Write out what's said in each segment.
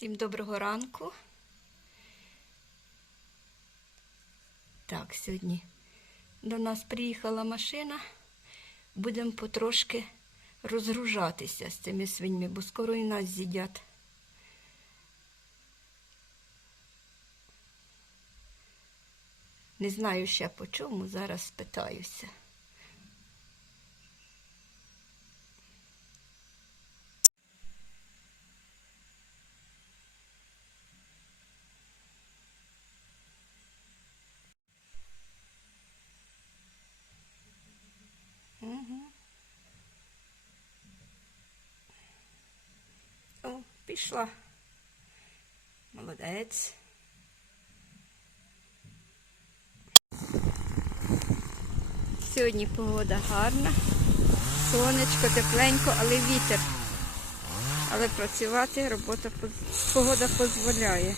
Всім доброго ранку. Так, сьогодні до нас приїхала машина. Будемо потрошки розгружатися з цими свиньми, бо скоро і нас з'їдять. Не знаю ще по чому, зараз спитаюся. Угу. О, пішла. Молодець. Сьогодні погода гарна, сонечко, тепленько, але вітер. Але працювати робота погода дозволяє.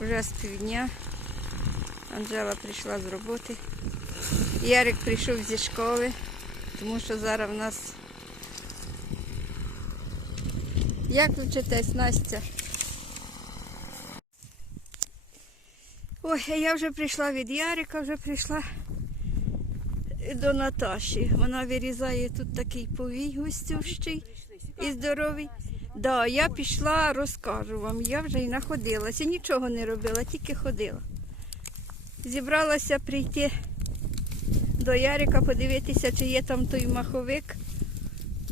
Вже з півдня Анжела прийшла з роботи. Ярик прийшов зі школи, тому що зараз в нас. Як вчитесь, Настя? Ой, я вже прийшла від Ярика, вже прийшла до Наташі. Вона вирізає тут такий повій густющий і здоровий. Да, я пішла, розкажу вам. Я вже й находилася, нічого не робила, тільки ходила. Зібралася прийти до Ярика, подивитися, чи є там той маховик.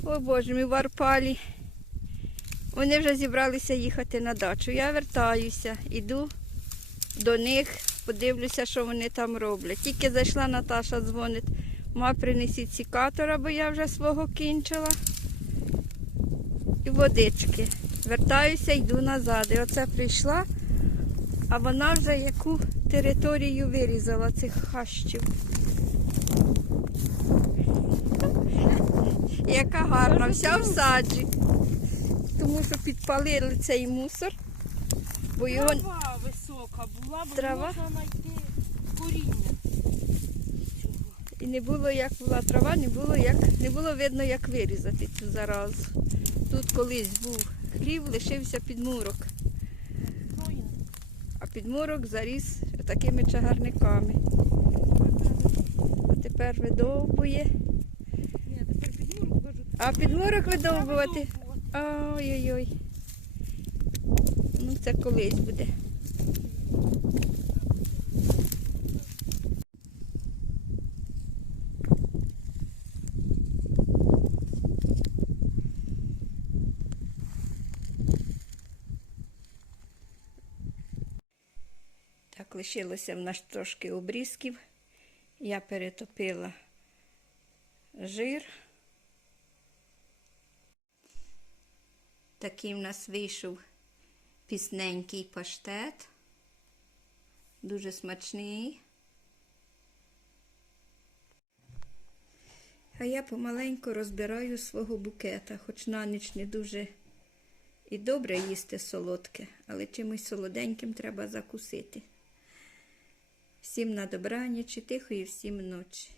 О Боже мій в Арпалі. Вони вже зібралися їхати на дачу. Я вертаюся, іду до них, подивлюся, що вони там роблять. Тільки зайшла Наташа, дзвонить. Ма, принесіть сікатора, бо я вже свого кінчила. І водички. Вертаюся, йду назад. І оце прийшла, а вона вже яку територію вирізала цих хащів. Яка гарна, вся в саджі. Тому що підпалили цей мусор, бо його Трава висока була, бо Трава? можна знайти коріння. І не було як була трава, не було як не було видно, як вирізати цю заразу. Тут колись був хлів, лишився підмурок, а підмурок заріс такими чагарниками. А тепер видовбує. А підмурок видовбувати. Ой-ой-ой. Ну це колись буде. Так, лишилося в нас трошки обрізків. Я перетопила жир. Такий в нас вийшов пісненький паштет. Дуже смачний. А я помаленьку розбираю свого букета, хоч на ніч не дуже і добре їсти солодке, але чимось солоденьким треба закусити. Всім на добраніч і тихої всім ночі.